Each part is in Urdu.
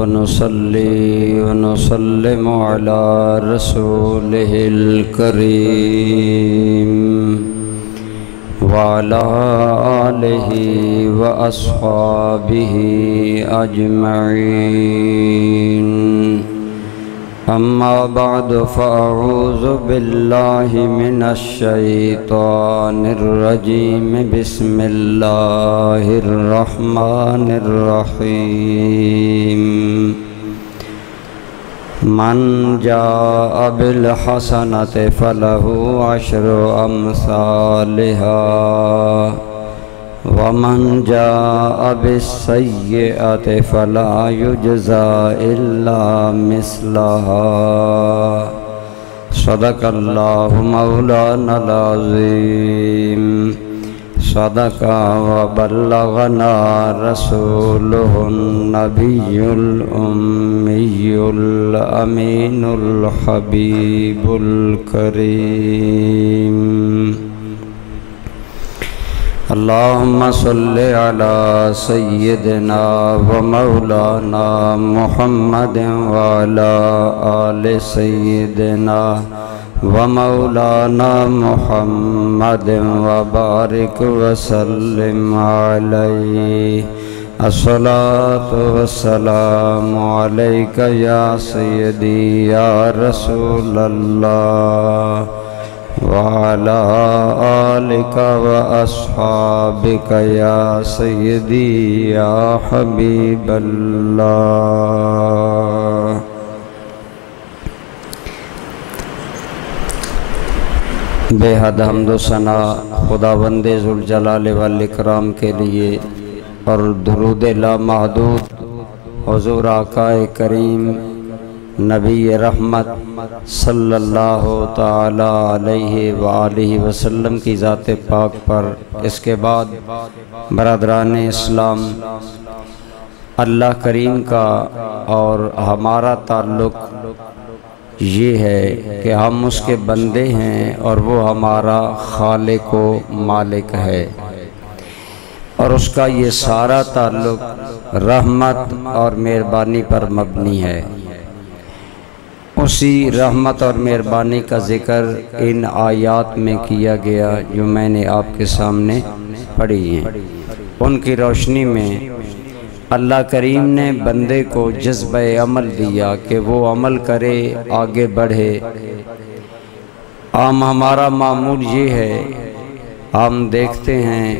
ونصلي ونسلم على رسوله الكريم وعلى آله وأصحابه أجمعين. أما بعد فأعوذ بالله من الشيطان الرجيم. بسم الله الرحمن الرحيم. من جاء بالحسنة فله عشر أمثالها ومن جاء بالسيئة فلا يجزى إلا مثلها. صدق الله مولانا العظيم. صدق وبلغنا رسوله النبي الأمي الأمين الحبيب الكريم. اللهم صل على سيدنا ومولانا محمد وعلى آل سيدنا ومولانا محمد وبارك وسلم عليه. الصلاة والسلام عليك يا سيدي يا رسول الله وعلى آلك وأصحابك يا سيدي يا حبيب الله. بے حد حمد و ثنا خداوند ذوالجلال والاکرام کے لیے اور درود لامحدود حضور آقا کریم نبی رحمت صلی اللہ تعالی علیہ وآلہ وسلم کی ذات پاک پر. اس کے بعد برادران اسلام، اللہ کریم کا اور ہمارا تعلق یہ ہے کہ ہم اس کے بندے ہیں اور وہ ہمارا خالق و مالک ہے، اور اس کا یہ سارا تعلق رحمت اور مہربانی پر مبنی ہے. اسی رحمت اور مہربانی کا ذکر ان آیات میں کیا گیا جو میں نے آپ کے سامنے پڑھی ہیں. ان کی روشنی میں اللہ کریم نے بندے کو جذبہ عمل دیا کہ وہ عمل کرے، آگے بڑھے. ہمارا معمول یہ ہے، ہم دیکھتے ہیں،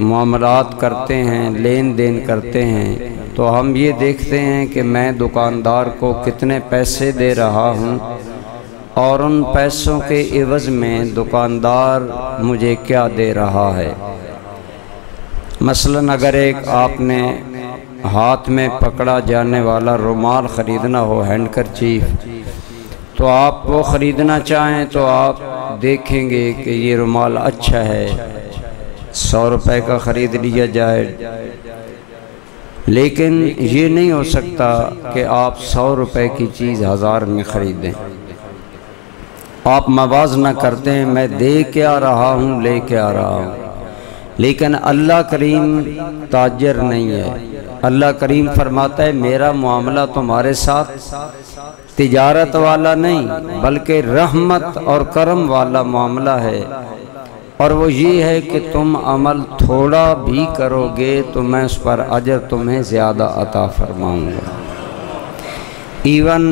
معاملات کرتے ہیں، لین دین کرتے ہیں، تو ہم یہ دیکھتے ہیں کہ میں دکاندار کو کتنے پیسے دے رہا ہوں اور ان پیسوں کے عوض میں دکاندار مجھے کیا دے رہا ہے. مثلا اگر ایک آپ نے ہاتھ میں پکڑا جانے والا رومال خریدنا ہو، ہینڈ کرچیف، تو آپ وہ خریدنا چاہیں تو آپ دیکھیں گے کہ یہ رومال اچھا ہے، 100 روپے کا خرید لیا جائے. لیکن یہ نہیں ہو سکتا کہ آپ 100 روپے کی چیز 1000 میں خریدیں. آپ موازنہ کرتے ہیں، میں دے کے آ رہا ہوں، لے کے آ رہا ہوں. لیکن اللہ کریم تاجر نہیں ہے. اللہ کریم فرماتا ہے میرا معاملہ تمہارے ساتھ تجارت والا نہیں بلکہ رحمت اور کرم والا معاملہ ہے، اور وہ یہ ہے کہ تم عمل تھوڑا بھی کرو گے تو میں اس پر اجر تمہیں زیادہ عطا فرماؤں گا. ایون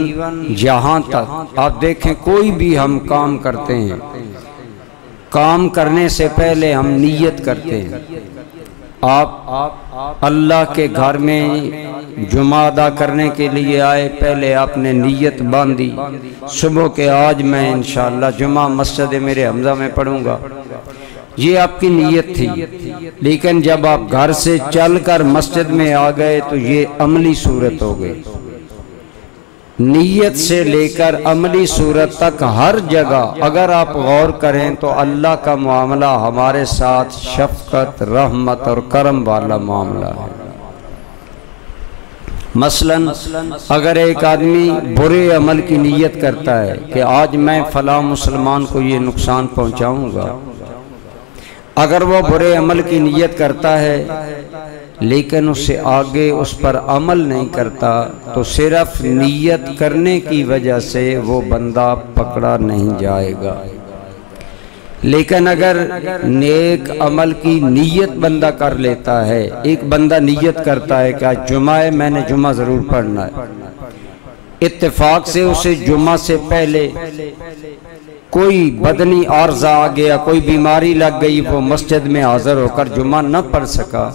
یہاں تک آپ دیکھیں، کوئی بھی ہم کام کرتے ہیں، کام کرنے سے پہلے ہم نیت کرتے ہیں. آپ اللہ کے گھر میں جمعہ ادا کرنے کے لیے آئے، پہلے آپ نے نیت باندھی صبح کے آج میں انشاءاللہ جمعہ مسجد میرے حمزہ میں پڑھوں گا، یہ آپ کی نیت تھی. لیکن جب آپ گھر سے چل کر مسجد میں آ گئے تو یہ عملی صورت ہو گئی. نیت سے لے کر عملی صورت تک ہر جگہ اگر آپ غور کریں تو اللہ کا معاملہ ہمارے ساتھ شفقت، رحمت اور کرم والا معاملہ ہے. مثلا اگر ایک آدمی برے عمل کی نیت کرتا ہے کہ آج میں فلاں مسلمان کو یہ نقصان پہنچاؤں گا، اگر وہ برے عمل کی نیت کرتا ہے لیکن اس سے آگے اس پر عمل نہیں کرتا تو صرف نیت کرنے کی وجہ سے وہ بندہ پکڑا نہیں جائے گا۔ لیکن اگر نیک عمل کی نیت بندہ کر لیتا ہے، ایک بندہ نیت کرتا ہے کہ آج جمعہ ہے، میں نے جمعہ ضرور پڑھنا ہے، اتفاق سے اسے جمعہ سے پہلے کوئی بدنی عارضہ آ گیا، کوئی بیماری لگ گئی، وہ مسجد میں حاضر ہو کر جمعہ نہ پڑھ سکا،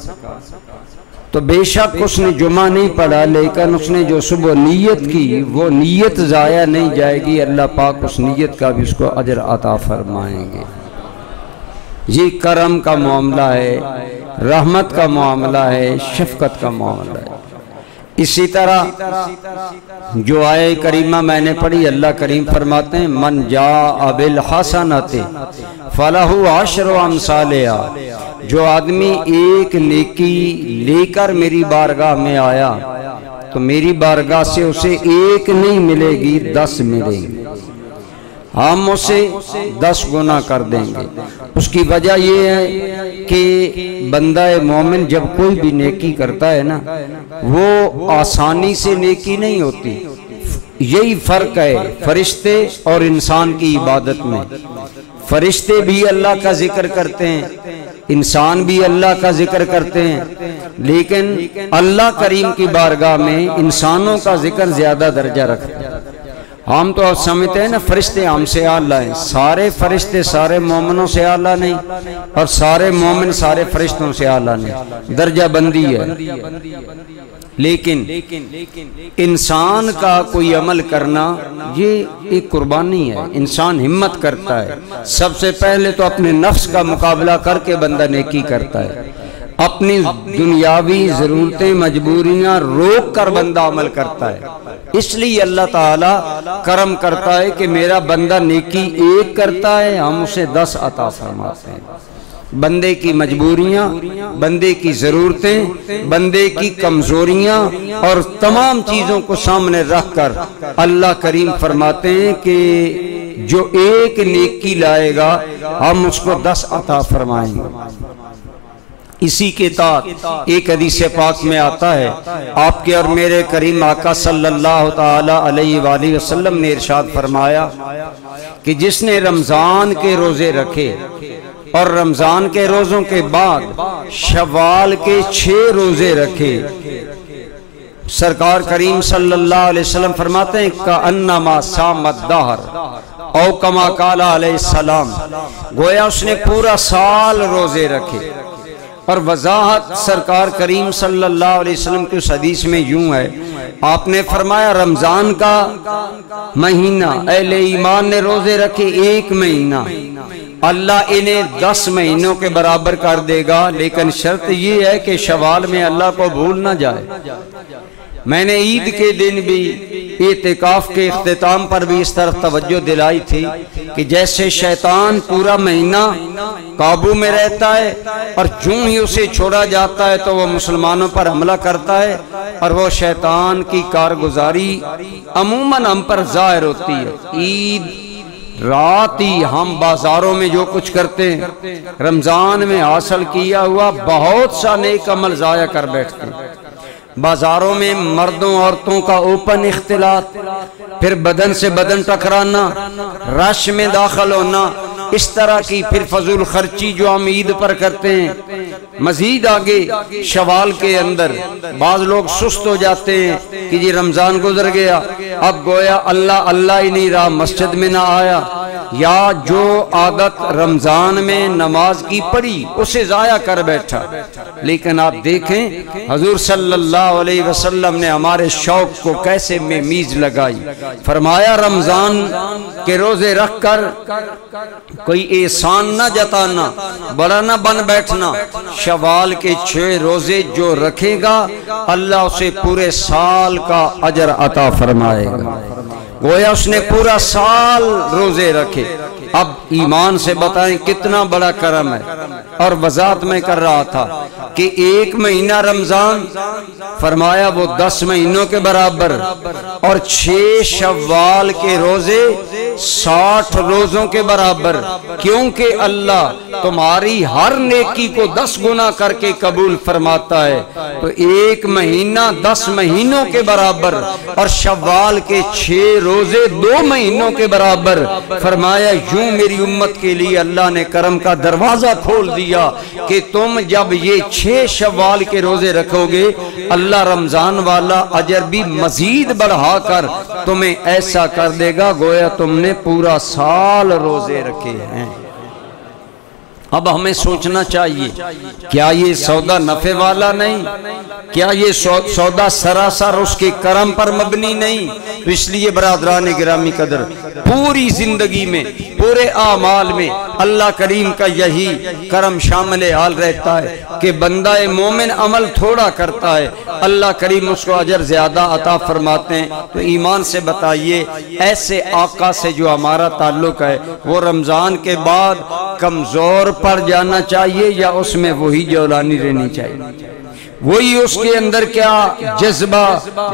تو بے شک اس نے جمعہ نہیں پڑھا، لیکن اس نے جو صبح نیت کی وہ نیت ضائع نہیں جائے گی، اللہ پاک اس نیت کا بھی اس کو اجر عطا فرمائیں گے۔ یہ کرم کا معاملہ ہے، رحمت کا معاملہ ہے، شفقت کا معاملہ ہے۔ اسی طرح جو آیہ کریمہ میں نے پڑھی، اللہ کریم فرماتے ہیں من جاء بالحسنۃ فلہ عشر امثالہا، جو آدمی ایک نیکی لے کر میری بارگاہ میں آیا تو میری بارگاہ سے اسے ایک نہیں ملے گی، 10 ملیں گی، ہم اسے 10 گنا کر دیں گے۔ اس کی وجہ یہ ہے کہ بندہ مومن جب کوئی بھی نیکی کرتا ہے نا، وہ آسانی سے نیکی نہیں ہوتی۔ یہی فرق ہے فرشتے اور انسان کی عبادت میں۔ فرشتے بھی اللہ کا ذکر کرتے ہیں، انسان بھی اللہ کا ذکر کرتے ہیں، لیکن اللہ کریم کی بارگاہ میں انسانوں کا ذکر زیادہ درجہ رکھتے ہیں۔ ہم تو اب سمجھتے ہیں نا فرشتے ہم سے اعلیٰ ہیں، سارے فرشتے سارے مومنوں سے اعلیٰ نہیں، اور سارے مومن سارے فرشتوں سے اعلیٰ نہیں، درجہ بندی ہے۔ لیکن انسان کا کوئی عمل کرنا یہ ایک قربانی ہے، انسان ہمت کرتا ہے، سب سے پہلے تو اپنے نفس کا مقابلہ کر کے بندہ نیکی کرتا ہے، اپنی دنیاوی ضرورتیں مجبوریاں روک کر بندہ عمل کرتا ہے۔ اس لیے اللہ تعالیٰ کرم کرتا ہے کہ میرا بندہ نیکی ایک کرتا ہے، ہم اسے 10 عطا فرماتے ہیں۔ بندے کی مجبوریاں، بندے کی ضرورتیں، بندے کی کمزوریاں اور تمام چیزوں کو سامنے رکھ کر اللہ کریم فرماتے ہیں کہ جو ایک نیکی لائے گا ہم اس کو 10 عطا فرمائیں گے۔ اسی کے تحت ایک حدیث پاک میں آتا ہے، آپ کے اور میرے کریم آقا صلی اللہ تعالی علیہ وآلہ وسلم نے ارشاد فرمایا کہ جس نے رمضان کے روزے رکھے اور رمضان کے روزوں کے بعد شوال کے 6 روزے رکھے، سرکار کریم صلی اللہ علیہ وسلم فرماتے ہیں کأنما صام الدہر او کما قال علیہ السلام، گویا اس نے پورا سال روزے رکھے۔ اور وضاحت سرکار کریم صلی اللہ علیہ وسلم کی اس حدیث میں یوں ہے، آپ نے فرمایا رمضان کا مہینہ اہل ایمان نے روزے رکھے 1 مہینہ، اللہ انہیں 10 مہینوں کے برابر کر دے گا، لیکن شرط یہ ہے کہ شوال میں اللہ کو بھول نہ جائے۔ میں نے عید کے دن بھی اعتکاف کے اختتام پر بھی اس طرف توجہ دلائی تھی کہ جیسے شیطان پورا مہینہ قابو میں رہتا ہے اور جوں ہی اسے چھوڑا جاتا ہے تو وہ مسلمانوں پر حملہ کرتا ہے، اور وہ شیطان کی کارگزاری عموماً ہم پر ظاہر ہوتی ہے۔ عید رات ہی ہم بازاروں میں جو کچھ کرتے ہیں، رمضان میں حاصل کیا ہوا بہت سا نیک عمل ضائع کر بیٹھتے ہیں۔ بازاروں میں مردوں عورتوں کا اوپن اختلاط، پھر بدن سے بدن ٹکرانا، رش میں داخل ہونا، اس طرح کی پھر فضول خرچی جو ہم عید پر کرتے ہیں۔ مزید آگے شوال کے اندر بعض لوگ سست ہو جاتے ہیں کہ جی رمضان گزر گیا، اب گویا اللہ اللہ ہی نہیں رہا، مسجد میں نہ آیا، یا جو عادت رمضان میں نماز کی پڑھی اسے ضائع کر بیٹھا۔ لیکن آپ دیکھیں حضور صلی اللہ علیہ وسلم نے ہمارے شوق کو کیسے میز لگائی، فرمایا رمضان کے روزے رکھ کر کوئی احسان نہ جتانا، بڑا نہ بن بیٹھنا، شوال کے 6 روزے جو رکھے گا اللہ اسے پورے سال کا اجر عطا فرمائے گا۔ گویا اس نے پورا سال روزے رکھے، اب ایمان سے بتائیں کتنا بڑا کرم ہے۔ اور وضاحت میں کر رہا تھا کہ 1 مہینہ رمضان فرمایا وہ 10 مہینوں کے برابر، اور 6 شوال کے روزے 60 روزوں کے برابر، کیونکہ اللہ تمہاری ہر نیکی کو 10 گنا کر کے قبول فرماتا ہے۔ تو 1 مہینہ 10 مہینوں کے برابر، اور شوال کے 6 روزے 2 مہینوں کے برابر۔ فرمایا یوں میری امت کے لیے اللہ نے کرم کا دروازہ کھول دیا کہ تم جب یہ 6 شوال کے روزے رکھو گے، اللہ رمضان والا اجر بھی مزید بڑھا کر تمہیں ایسا کر دے گا گویا تم نے پورا سال روزے رکھے ہیں۔ اب ہمیں سوچنا چاہیے، کیا یہ سودا نفع والا نہیں؟ کیا یہ سودا سراسر اس کے کرم پر مبنی نہیں؟ تو اس لیے برادران گرامی قدر، پوری زندگی میں، پورے اعمال میں اللہ کریم کا یہی کرم شامل حال رہتا ہے کہ بندہ مومن عمل تھوڑا کرتا ہے، اللہ کریم اس کو اجر زیادہ عطا فرماتے ہیں۔ تو ایمان سے بتائیے، ایسے آقا سے جو ہمارا تعلق ہے، وہ رمضان کے بعد کمزور پڑ جانا چاہیے یا اس میں وہی جولانی رہنی چاہیے؟ وہی اس کے اندر کیا جذبہ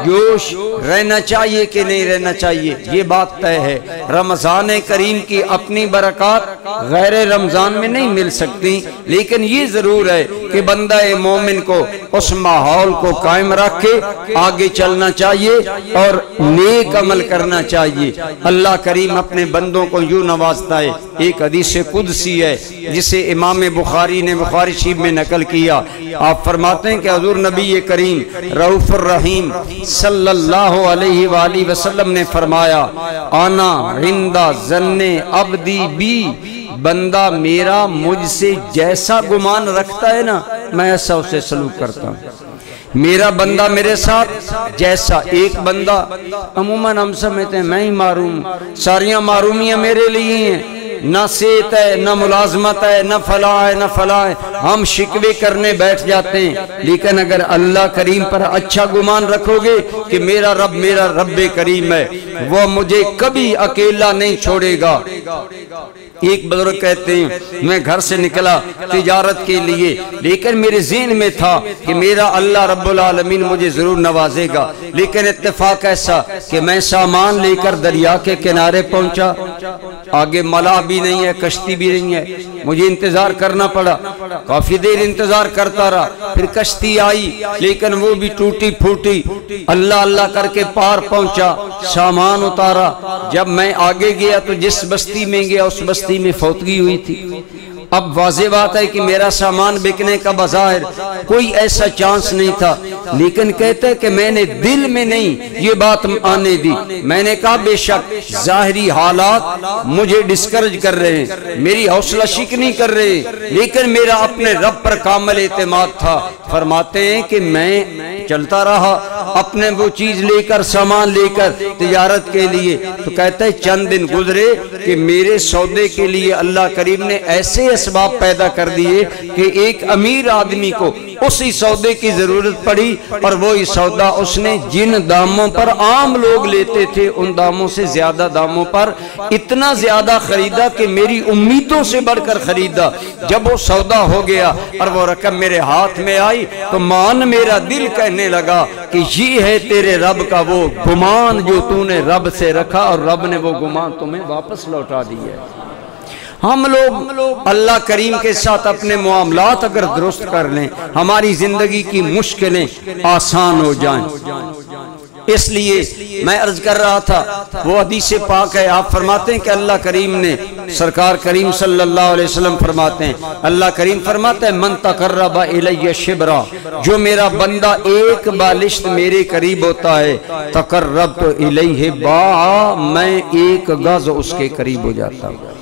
جوش رہنا چاہیے کہ نہیں رہنا چاہیے؟ یہ بات طے ہے۔ رمضان کریم کی اپنی برکات غیر رمضان میں نہیں مل سکتی، لیکن یہ ضرور ہے کہ بندہ مومن کو اس ماحول کو قائم رکھ کے آگے چلنا چاہیے اور نیک عمل کرنا چاہیے۔ اللہ کریم اپنے بندوں کو یوں نوازتا ہے۔ ایک حدیث قدسی ہے جسے امام بخاری نے بخاری شریف میں نقل کیا۔ آپ فرماتے ہیں کہ حضور نبی کریم رؤوف الرحیم صلی اللہ علیہ وآلہ وسلم نے فرمایا، آنا عند ظن عبدی بی، بندہ میرا مجھ سے جیسا گمان رکھتا ہے نا، میں ایسا اسے سلوک کرتا ہوں۔ میرا بندہ میرے ساتھ جیسا، ایک بندہ عموماً ہم سمجھتے ہیں میں ہی معروم، ساریاں معرومیاں میرے لیے ہیں، نہ صحت ہے، نہ ملازمت ہے، نہ فلاح ہے، نہ فلاح ہے، ہم شکوے کرنے بیٹھ جاتے ہیں۔ لیکن اگر اللہ کریم پر اچھا گمان رکھو گے کہ میرا رب کریم ہے، وہ مجھے کبھی اکیلا نہیں چھوڑے گا۔ ایک بزرگ کہتے ہیں میں گھر سے نکلا تجارت کے لیے، لیکن میرے ذہن میں تھا کہ میرا اللہ رب العالمین مجھے ضرور نوازے گا، لیکن اتفاق ایسا کہ میں سامان لے کر دریا کے کنارے پہنچا، آگے ملا بھی نہیں ہے، کشتی بھی نہیں ہے، مجھے انتظار کرنا پڑا، کافی دیر انتظار کرتا رہا، پھر کشتی آئی لیکن وہ بھی ٹوٹی پھوٹی، اللہ اللہ کر کے پار پہنچا، سامان اتارا، جب میں آگے گیا تو جس بستی میں گیا اس بستی میں فوتگی ہوئی تھی۔ اب واضح بات ہے کہ میرا سامان بکنے کا بظاہر کوئی ایسا چانس نہیں تھا، لیکن کہتے کہ میں نے دل میں نہیں یہ بات آنے دی، میں نے کہا بے شک ظاہری حالات مجھے ڈسکرج کر رہے ہیں، میری حوصلہ شکنی کر رہے ہیں، لیکن میرا اپنے رب پر کامل اعتماد تھا۔ فرماتے ہیں کہ میں چلتا رہا اپنے وہ چیز لے کر، سامان لے کر تجارت کے لیے، تو کہتے ہیں چند دن گزرے کہ میرے سودے کے لیے اللہ کریم نے ایسے اسباب پیدا کر دیے کہ ایک امیر آدمی کو اسی سودے کی ضرورت پڑی، اور وہی سودا اس نے جن داموں پر عام لوگ لیتے تھے ان داموں سے زیادہ داموں پر اتنا زیادہ خریدا کہ میری امیدوں سے بڑھ کر خریدا۔ جب وہ سودا ہو گیا اور وہ رقم میرے ہاتھ میں آئی تو مان میرا دل کہنے لگا کہ یہ ہے تیرے رب کا وہ گمان جو تو نے رب سے رکھا، اور رب نے وہ گمان تمہیں واپس لوٹا دیا۔ ہم لوگ اللہ کریم کے ساتھ اپنے معاملات اگر درست کر لیں، ہماری زندگی کی مشکلیں آسان ہو جائیں۔ اس لیے میں عرض کر رہا تھا وہ حدیث پاک ہے، آپ فرماتے ہیں کہ اللہ کریم نے، سرکار کریم صلی اللہ علیہ وسلم فرماتے ہیں، اللہ کریم فرماتے ہیں من تقرب الی شبرا، جو میرا بندہ ایک بالشت میرے قریب ہوتا ہے، تقربت الیہ باعا، میں ایک گز اس کے قریب ہو جاتا ہوں۔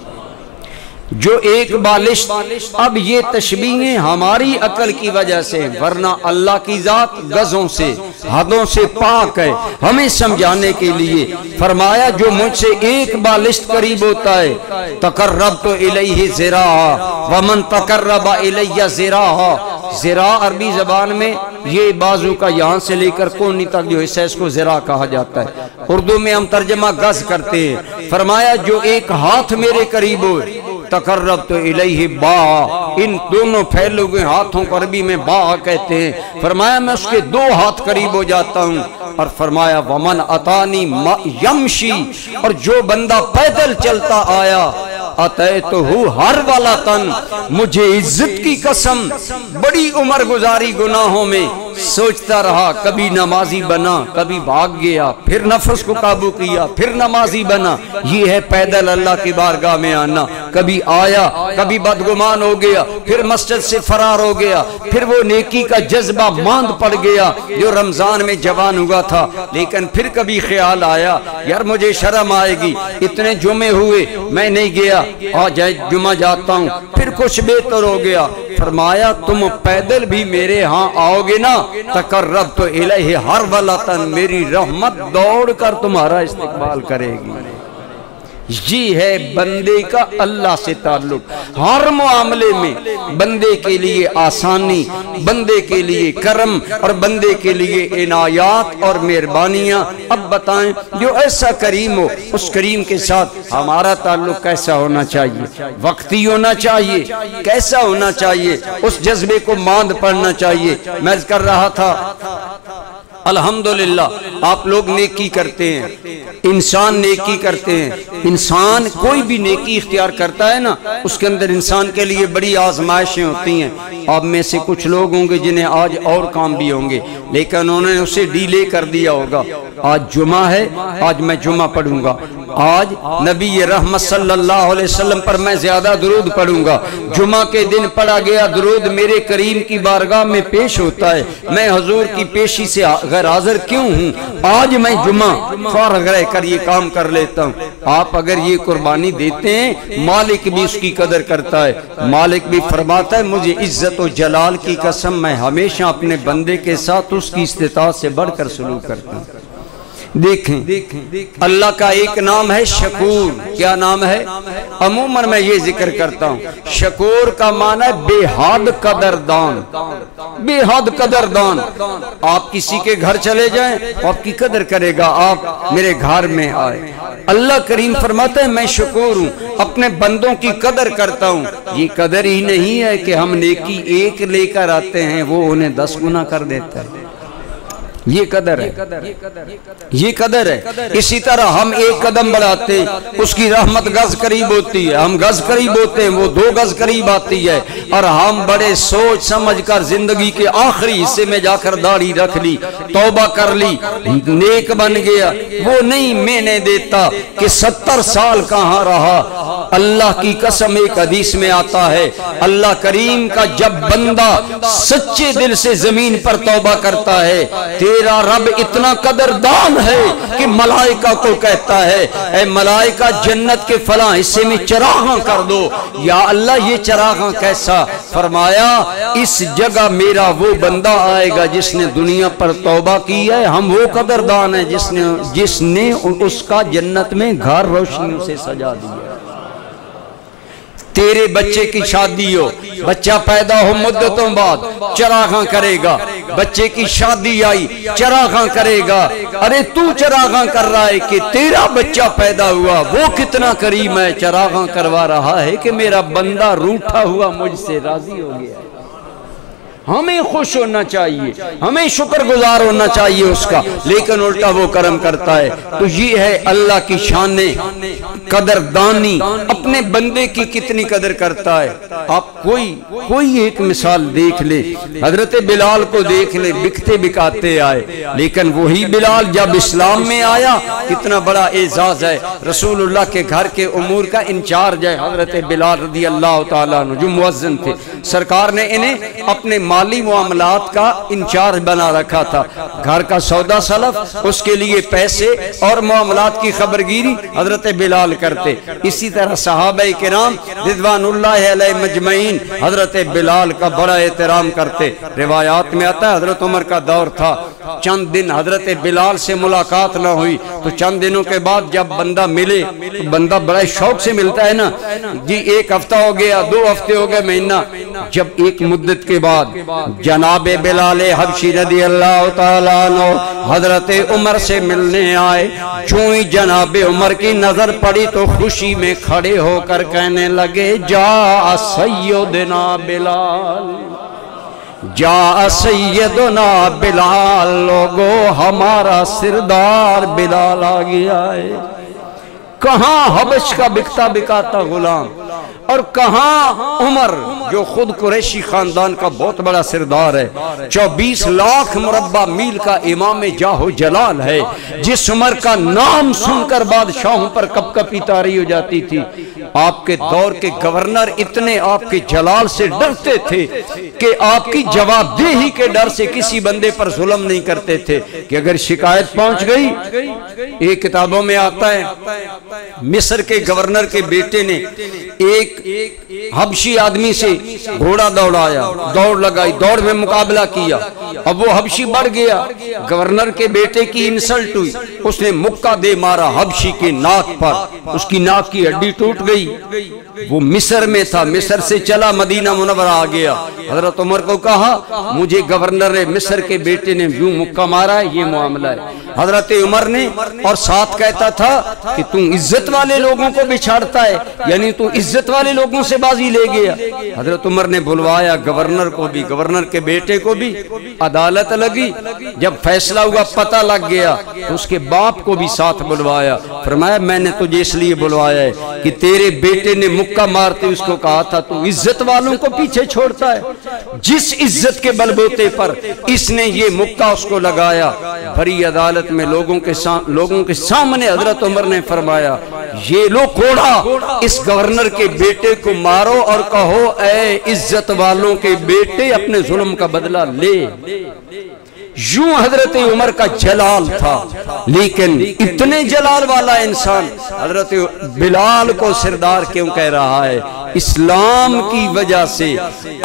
جو ایک بالشت، اب یہ تشبیہیں ہماری عقل کی وجہ سے، ورنہ اللہ کی ذات گزوں سے، حدوں سے پاک ہے۔ ہمیں سمجھانے کے لیے فرمایا جو مجھ سے ایک بالشت قریب ہوتا ہے، تقربت الیہ ذراعا ومن تقرب الیہ ذراعا، ذراع عربی زبان میں یہ بازو کا یہاں سے لے کر کونی تک جو حصہ اس کو ذرا کہا جاتا ہے، اردو میں ہم ترجمہ گز کرتے ہیں۔ فرمایا جو ایک ہاتھ میرے قریب ہو تقربت الیہ باء، ان دونوں پھیلے ہوئے ہاتھوں کو عربی میں باء کہتے ہیں۔ فرمایا میں اس کے 2 ہاتھ قریب ہو جاتا ہوں، اور فرمایا ومن اتانی یمشی، اور جو بندہ پیدل چلتا آیا اتیتہ ہر والا تن، مجھے عزت کی قسم بڑی عمر گزاری گناہوں میں، سوچتا رہا، کبھی نمازی بنا، کبھی بھاگ گیا، پھر نفس کو قابو کیا، پھر نمازی بنا۔ یہ ہے پیدل اللہ کی بارگاہ میں آنا، کبھی آیا، کبھی بدگمان ہو گیا، پھر مسجد سے فرار ہو گیا، پھر وہ نیکی کا جذبہ ماند پڑ گیا جو رمضان میں جوان ہوا تھا، لیکن پھر کبھی خیال آیا یار مجھے شرم آئے گی، اتنے جمعے ہوئے میں نہیں گیا، آج جمعہ جاتا ہوں، پھر کچھ بہتر ہو گیا۔ فرمایا تم پیدل بھی میرے ہاں آؤ گے نا، تقربت الیہ ہر ولتن، میری رحمت دوڑ کر تمہارا استقبال کرے گی۔ یہ ہے بندے کا اللہ سے تعلق، ہر معاملے میں بندے کے لیے آسانی، بندے کے لیے کرم، اور بندے کے لیے عنایات اور مہربانیاں۔ اب بتائیں جو ایسا کریم ہو، اس کریم کے ساتھ ہمارا تعلق کیسا ہونا چاہیے؟ وقتی ہونا چاہیے، کیسا ہونا چاہیے؟ اس جذبے کو ماند پڑنا چاہیے۔ میں کر رہا تھا الحمدللہ آپ لوگ نیکی کرتے ہیں، انسان نیکی کرتے ہیں، انسان کوئی بھی نیکی اختیار کرتا ہے نا، اس کے اندر انسان کے لیے بڑی آزمائشیں ہوتی ہیں۔ اب میں سے کچھ لوگ ہوں گے جنہیں آج اور کام بھی ہوں گے، لیکن انہوں نے اسے ڈیلے کر دیا ہوگا۔ آج جمعہ ہے، آج میں جمعہ پڑھوں گا، آج نبی رحمت صلی اللہ علیہ وسلم پر میں زیادہ درود پڑھوں گا۔ جمعہ کے دن پڑھا گیا درود میرے کریم کی بارگاہ میں پیش ہوتا ہے، میں حضور کی پیشی سے غیر حاضر کیوں ہوں؟ آج میں جمعہ فارغ رہ کر یہ کام کر لیتا ہوں۔ آپ اگر یہ قربانی دیتے ہیں، مالک بھی اس کی قدر کرتا ہے، مالک بھی فرماتا ہے مجھے عزت و جلال کی قسم میں ہمیشہ اپنے بندے کے ساتھ اس کی استطاعت سے بڑھ کر سلوک کرتا ہوں۔ دیکھیں اللہ کا ایک نام ہے شکور۔ کیا نام ہے؟ عموماً میں یہ ذکر کرتا ہوں، شکور کا معنی ہے بے حد قدردان، بے حد قدردان۔ آپ کسی کے گھر چلے جائیں، آپ کی قدر کرے گا، آپ میرے گھر میں آئے۔ اللہ کریم فرماتا ہے میں شکور ہوں، اپنے بندوں کی قدر کرتا ہوں۔ یہ قدر ہی نہیں ہے کہ ہم نیکی ایک لے کر آتے ہیں، وہ انہیں 10 گنا کر دیتا ہے۔ یہ قدر ہے، یہ قدر ہے۔ اسی طرح ہم ایک قدم بڑھاتے ہیں، اس کی رحمت گز قریب ہوتی ہے، ہم گز قریب ہوتے ہیں، وہ 2 گز قریب آتی ہے، اور ہم بڑے سوچ سمجھ کر زندگی کے آخری حصے میں جا کر داڑھی رکھ لی، توبہ کر لی، نیک بن گیا۔ وہ نہیں میں نے دیتا کہ 70 سال کہاں رہا۔ اللہ کی قسم ایک حدیث میں آتا ہے، اللہ کریم کا جب بندہ سچے دل سے زمین پر توبہ کرتا ہے، تیرا رب اتنا قدردان ہے کہ ملائکہ کو کہتا ہے اے ملائکہ جنت کے فلاں حصے میں چراغاں کر دو۔ یا اللہ یہ چراغاں کیسا؟ فرمایا اس جگہ میرا وہ بندہ آئے گا جس نے دنیا پر توبہ کی ہے، ہم وہ قدردان ہیں جس نے اس کا جنت میں گھر روشنیوں سے سجا دیا۔ تیرے بچے کی شادی ہو، بچہ پیدا ہو مدتوں بعد، چراغاں کرے گا۔ بچے کی شادی آئی، چراغاں کرے گا۔ ارے تو چراغاں کر رہا ہے کہ تیرا بچہ پیدا ہوا، وہ کتنا کریم ہے، چراغاں کروا رہا ہے کہ میرا بندہ روٹھا ہوا مجھ سے راضی ہو گیا۔ ہمیں خوش ہونا چاہیے، ہمیں شکر گزار ہونا چاہیے اس کا، لیکن الٹا وہ کرم کرتا ہے۔ تو یہ ہے اللہ کی شان قدردانی، اپنے بندے کی کتنی قدر کرتا ہے۔ آپ کوئی ایک مثال دیکھ لے، حضرت بلال کو دیکھ لے، بکتے بکاتے آئے، لیکن وہی بلال جب اسلام میں آیا کتنا بڑا اعزاز ہے۔ رسول اللہ کے گھر کے امور کا انچارج ہے حضرت بلال رضی اللہ تعالیٰ عنہ، جو مؤذن تھے۔ سرکار نے انہیں اپنے مالی معاملات کا انچارج بنا رکھا تھا، گھر کا سودا سلف، اس کے لیے پیسے اور معاملات کی خبرگیری حضرت بلال کرتے۔ اسی طرح صحابہ کرام رضوان اللہ علیہ مجمعین حضرت بلال کا بڑا احترام کرتے۔ روایات میں آتا ہے حضرت عمر کا دور تھا، چند دن حضرت بلال سے ملاقات نہ ہوئی، تو چند دنوں کے بعد جب بندہ ملے تو بندہ بڑے شوق سے ملتا ہے نا، جی 1 ہفتہ ہو گیا، 2 ہفتے ہو گئے، مہینہ، جب ایک مدت کے بعد جناب بلال حبشی رضی اللہ تعالیٰ عنہ حضرت عمر سے ملنے آئے، چوں ہی جناب عمر کی نظر پڑی تو خوشی میں کھڑے ہو کر کہنے لگے جاء سیدنا بلال، جاء سیدنا بلال، لوگو ہمارا سردار بلال آ گیا ہے۔ کہاں حبش کا بکتا بکاتا غلام، اور کہاں عمر جو خود قریشی خاندان کا بہت بڑا سردار ہے، 24 لاکھ مربع میل کا امام جاہ و جلال ہے، جس عمر کا نام سن کر بادشاہوں پر کپ کپی طاری ہو جاتی تھی۔ آپ کے دور کے گورنر اتنے آپ کے جلال سے ڈرتے تھے کہ آپ کی جواب دہی کے ڈر سے کسی بندے پر ظلم نہیں کرتے تھے کہ اگر شکایت پہنچ گئی، ایک کتابوں میں آتا ہے مصر کے گورنر کے بیٹے نے ایک حبشی آدمی سے گھوڑا دوڑایا، دوڑ لگائی، دوڑ میں مقابلہ کیا، اب وہ حبشی بڑھ گیا، گورنر کے بیٹے کی انسلٹ ہوئی، اس نے مکہ دے مارا حبشی کے ناک پر، اس کی ناک کی ہڈی ٹوٹ گئی۔ وہ مصر میں تھا، مصر سے چلا مدینہ منورہ آ گیا، حضرت عمر کو کہا مجھے گورنر مصر کے بیٹے نے یوں مکہ مارا ہے، یہ معاملہ ہے۔ حضرت عمر نے اور ساتھ کہتا تھا کہ تم عزت والے لوگوں کو بچھاڑتا ہے، یعنی تم عزت والے لوگوں سے بازی لے گیا۔ حضرت عمر نے بلوایا گورنر کو بھی، گورنر کے بیٹے کو بھی، عدالت لگی، جب فیصلہ ہوا پتہ لگ گیا تو اس کے باپ کو بھی ساتھ بلوایا، فرمایا میں نے تجھے اس لیے بلوایا ہے کہ تیرے بیٹے نے مکہ مارتے اس کو کہا تھا تو عزت والوں کو پیچھے چھوڑتا ہے، جس عزت کے بلبوتے پر اس نے یہ مکہ اس کو لگایا۔ بڑی عدالت میں لوگوں کے سامنے حضرت عمر نے فرمایا یہ لو کوڑا اس گورنر کے بیٹے کو مارو اور کہو اے عزت والوں کے بیٹے اپنے ظلم کا بدلہ لے۔ یوں حضرت عمر کا جلال تھا، لیکن اتنے جلال والا انسان حضرت بلال کو سردار کیوں کہہ رہا ہے؟ اسلام کی وجہ سے،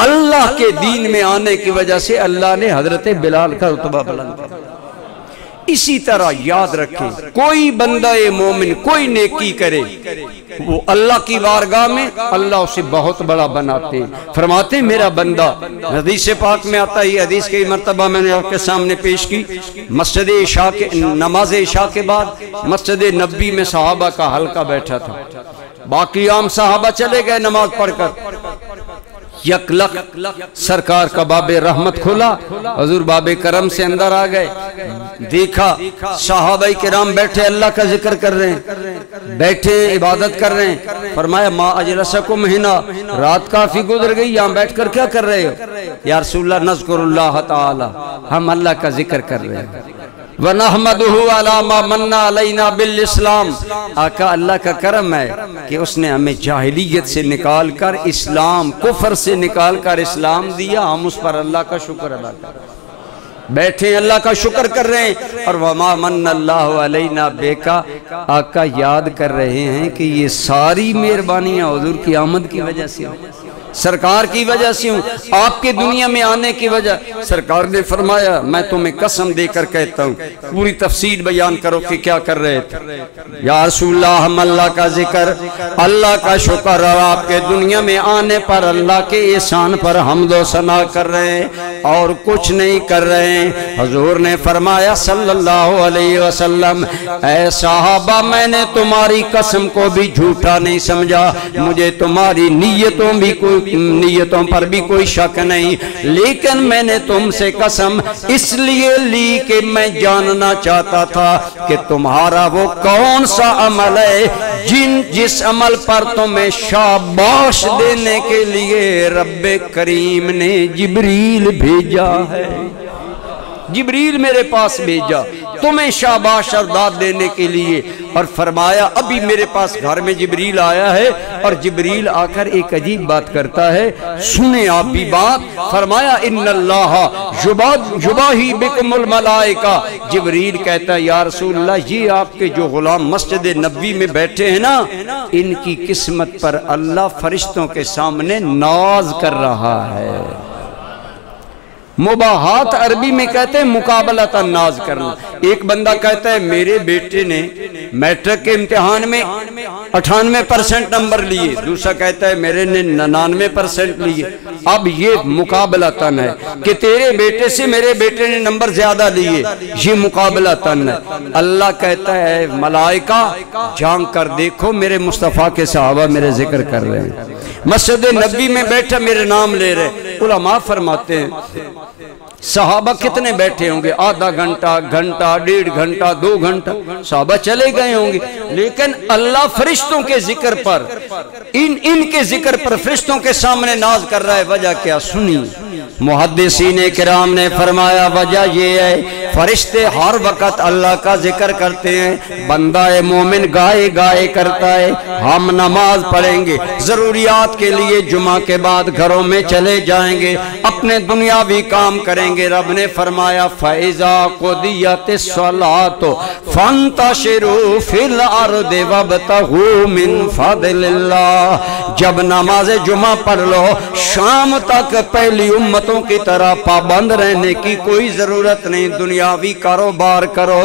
اللہ کے دین میں آنے کی وجہ سے اللہ نے حضرت بلال کا رتبہ بلند کیا۔ اسی طرح یاد رکھیں کوئی بندہ مومن کوئی نیکی کرے وہ اللہ کی بارگاہ میں اللہ اسے بہت بڑا بناتے، فرماتے میرا بندہ، حدیث پاک میں آتا ہے، یہ حدیث کی مرتبہ میں نے آپ کے سامنے پیش کی، مسجد عشاء کے نماز عشاء کے بعد مسجد نبی میں صحابہ کا حلقہ بیٹھا تھا، باقی عام صحابہ چلے گئے نماز پڑھ کر، یک لخ سرکار کا باب رحمت کھلا، حضور باب کرم سے اندر آ گئے، دیکھا صحابہ کرام بیٹھے اللہ کا ذکر کر رہے ہیں، بیٹھے عبادت کر رہے ہیں، فرمایا ما اجلسکم ہنا، رات کافی گزر گئی، یہاں بیٹھ کر کیا کر رہے ہو؟ یا رسول اللہ نذکر اللہ تعالی، ہم اللہ کا ذکر کر رہے ہیں، وَنَحْمَدُهُ عَلَى مَا مَنَّ عَلَيْنَا بِالْإِسْلَامِ، آقا اللہ کا کرم ہے کہ اس نے ہمیں جاہلیت سے نکال کر اسلام، کفر سے نکال کر اسلام دیا، ہم اس پر اللہ کا شکر ادا کر رہے ہیں، بیٹھے اللہ کا شکر کر رہے ہیں، اور وَمَا مَنَّ اللَّهُ عَلَيْنَا بِكَ، آقا یاد کر رہے ہیں کہ یہ ساری مہربانیاں حضور کی آمد کی وجہ سے ہوں، سرکار کی وجہ سے ہوں، آپ کے دنیا میں آنے کی وجہ۔ سرکار نے فرمایا میں تمہیں قسم دے کر کہتا ہوں، پوری تفصیل بیان کرو کہ کیا کر رہے تھے، یا رسول اللہ ہم اللہ کا ذکر، اللہ کا شکر، اور آپ کے دنیا میں آنے پر اللہ کے احسان پر حمد و ثنا کر رہے ہیں اور کچھ نہیں کر رہے ہیں۔ حضور نے فرمایا صلی اللہ علیہ وسلم اے صحابہ میں نے تمہاری قسم کو بھی جھوٹا نہیں سمجھا، مجھے تمہاری نیتوں پر بھی کوئی شک نہیں، لیکن میں نے تم سے قسم اس لیے لی کہ میں جاننا چاہتا تھا کہ تمہارا وہ کون سا عمل ہے جس عمل پر تمہیں شاباش دینے کے لیے رب کریم نے جبریل بھیجا ہے۔ جبریل میرے پاس بھیجا تمہیں شاباش اور داد دینے کے لیے، اور فرمایا ابھی میرے پاس گھر میں جبریل آیا ہے، اور جبریل آ کر ایک عجیب بات کرتا ہے، سنیں آپ بھی بات، فرمایا ان اللہ یباہی بکم الملائکہ، جبریل کہتا ہے یا رسول اللہ یہ آپ کے جو غلام مسجد نبوی میں بیٹھے ہیں نا، ان کی قسمت پر اللہ فرشتوں کے سامنے ناز کر رہا ہے۔ مباحات عربی میں کہتے ہیں مقابلۃ ناز کرنا۔ ایک بندہ کہتا ہے میرے بیٹے نے میٹرک کے امتحان میں 98% نمبر لیے، دوسرا کہتا ہے میرے نے 99% لیے۔ اب یہ مقابلہ تن ہے کہ تیرے بیٹے سے میرے بیٹے نے نمبر زیادہ لیے، یہ مقابلہ تن ہے۔ اللہ کہتا ہے ملائکہ جھانک کر دیکھو میرے مصطفیٰ کے صحابہ میرے ذکر کر رہے ہیں، مسجد نبی میں بیٹھا میرے نام لے رہے۔ علماء فرماتے ہیں صحابہ کتنے بیٹھے ہوں گے؟ آدھا گھنٹہ، گھنٹہ، 1.5 گھنٹہ، 2 گھنٹہ، صحابہ چلے گئے ہوں گے، لیکن اللہ فرشتوں کے ذکر پر، ان کے ذکر پر فرشتوں کے سامنے ناز کر رہا ہے۔ وجہ کیا سنی؟ محدثین کرام نے فرمایا وجہ یہ ہے فرشتے ہر وقت اللہ کا ذکر کرتے ہیں، بندہ مومن گائے گائے کرتا ہے۔ ہم نماز پڑھیں گے، ضروریات کے لیے جمعہ کے بعد گھروں میں چلے جائیں گے، اپنے دنیاوی کام کریں گے۔ رب نے فرمایا فَإِذَا قُضِيَتِ الصَّلَاةُ فَانْتَشِرُوا فِي الْأَرْضِ وَابْتَغُوا مِنْ فَضْلِ اللَّهِ۔ جب نماز جمعہ پڑھ لو، شام تک پہلی امتوں کی طرح پابند رہنے کی کوئی ضرورت نہیں۔ دنیاوی کاروبار کرو،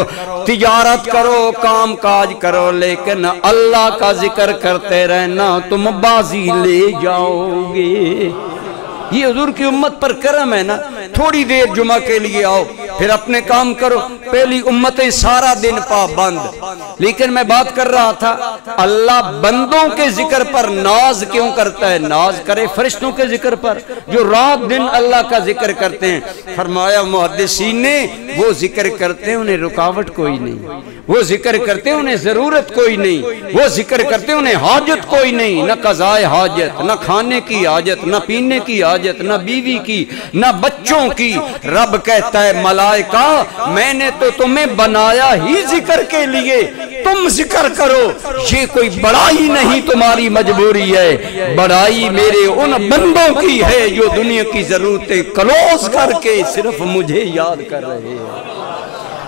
تجارت کرو، کام کاج کرو، لیکن اللہ کا ذکر کرتے رہنا، تم بازی لے جاؤ گے۔ یہ حضور کی امت پر کرم ہے نا، تھوڑی دیر جمعہ کے لیے آؤ، پھر اپنے کام کرو۔ پہلی امتیں سارا دن پابند۔ لیکن میں بات کر رہا تھا اللہ بندوں کے ذکر پر ناز کیوں کرتا ہے؟ ناز کرے فرشتوں کے ذکر پر جو رات دن اللہ کا ذکر کرتے ہیں۔ فرمایا محدثین نے وہ ذکر کرتے ہیں انہیں رکاوٹ کوئی نہیں، وہ ذکر کرتے ہیں انہیں ضرورت کوئی نہیں، وہ ذکر کرتے ہیں انہیں حاجت کوئی نہیں، نہ قضائے حاجت، نہ کھانے کی حاجت، نہ پینے کی حاجت، نہ بیوی کی، نہ بچوں کی۔ رب کہتا ہے ملائکہ میں نے تو تمہیں بنایا ہی ذکر کے لیے، تم ذکر کرو۔ یہ کوئی بڑائی نہیں تمہاری مجبوری ہے، بڑائی میرے ان بندوں کی ہے جو دنیا کی ضرورتیں کلوز کر کے صرف مجھے یاد کر رہے ہیں،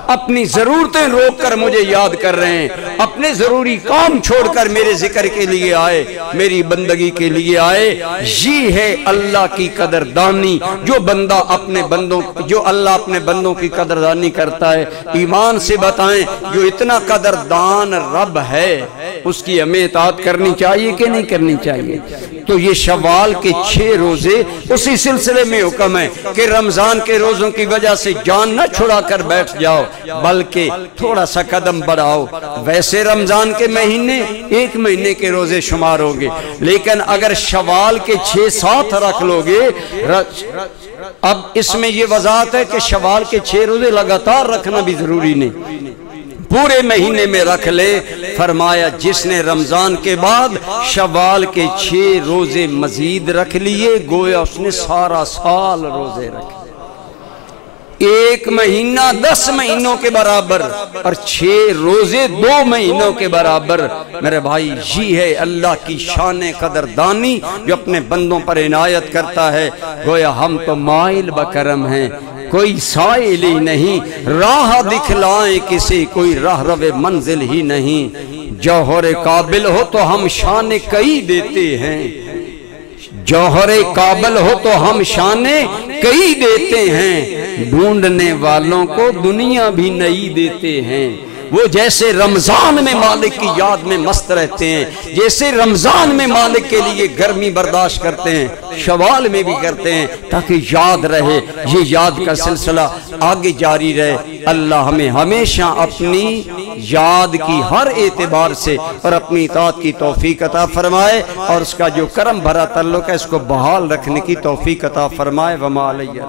اپنی ضرورتیں روک کر مجھے یاد کر رہے ہیں، اپنے ضروری کام چھوڑ کر میرے ذکر کے لیے آئے، میری بندگی کے لیے آئے۔ یہ ہے اللہ کی قدردانی، جو بندہ اپنے بندوں، جو اللہ اپنے بندوں کی قدردانی کرتا ہے۔ ایمان سے بتائیں جو اتنا قدردان رب ہے اس کی ہمیں اطاعت کرنی چاہیے کہ نہیں کرنی چاہیے؟ تو یہ شوال کے 6 روزے اسی سلسلے میں حکم ہے کہ رمضان کے روزوں کی وجہ سے جان نہ چھڑا کر بیٹھ جاؤ، بلکہ تھوڑا سا قدم بڑھاؤ۔ ویسے رمضان کے مہینے 1 مہینے کے روزے شمار ہوگے، لیکن اگر شوال کے 6-7 رکھ لو گے، اب اس میں یہ وضاحت ہے کہ شوال کے 6 روزے لگاتار رکھنا بھی ضروری نہیں، پورے مہینے میں رکھ لے۔ فرمایا جس نے رمضان کے بعد شوال کے 6 روزے مزید رکھ لیے گویا اس نے سارا سال روزے رکھے۔ 1 مہینہ 10 مہینوں کے برابر اور 6 روزے 2 مہینوں کے برابر۔ میرے بھائی یہ ہے اللہ کی شان قدردانی جو اپنے بندوں پر عنایت کرتا ہے۔ گویا ہم تو مائل بکرم ہیں، کوئی سائل ہی نہیں، راہ دکھلائیں کسی کوئی راہ رو منزل ہی نہیں۔ جوہر قابل ہو تو ہم شان کئی دیتے ہیں، جوہر قابل ہو تو ہم شان کئی دیتے ہیں، ڈھونڈنے والوں کو دنیا بھی نئی دیتے ہیں۔ وہ جیسے رمضان میں مالک کی یاد میں مست رہتے ہیں، جیسے رمضان میں مالک کے لیے گرمی برداشت کرتے ہیں، شوال میں بھی کرتے ہیں تاکہ یاد رہے، یہ یاد کا سلسلہ آگے جاری رہے۔ اللہ ہمیں ہمیشہ اپنی یاد کی ہر اعتبار سے اور اپنی اطاعت کی توفیق عطا فرمائے، اور اس کا جو کرم بھرا تعلق ہے اس کو بحال رکھنے کی توفیق عطا فرمائے۔ وما علیہ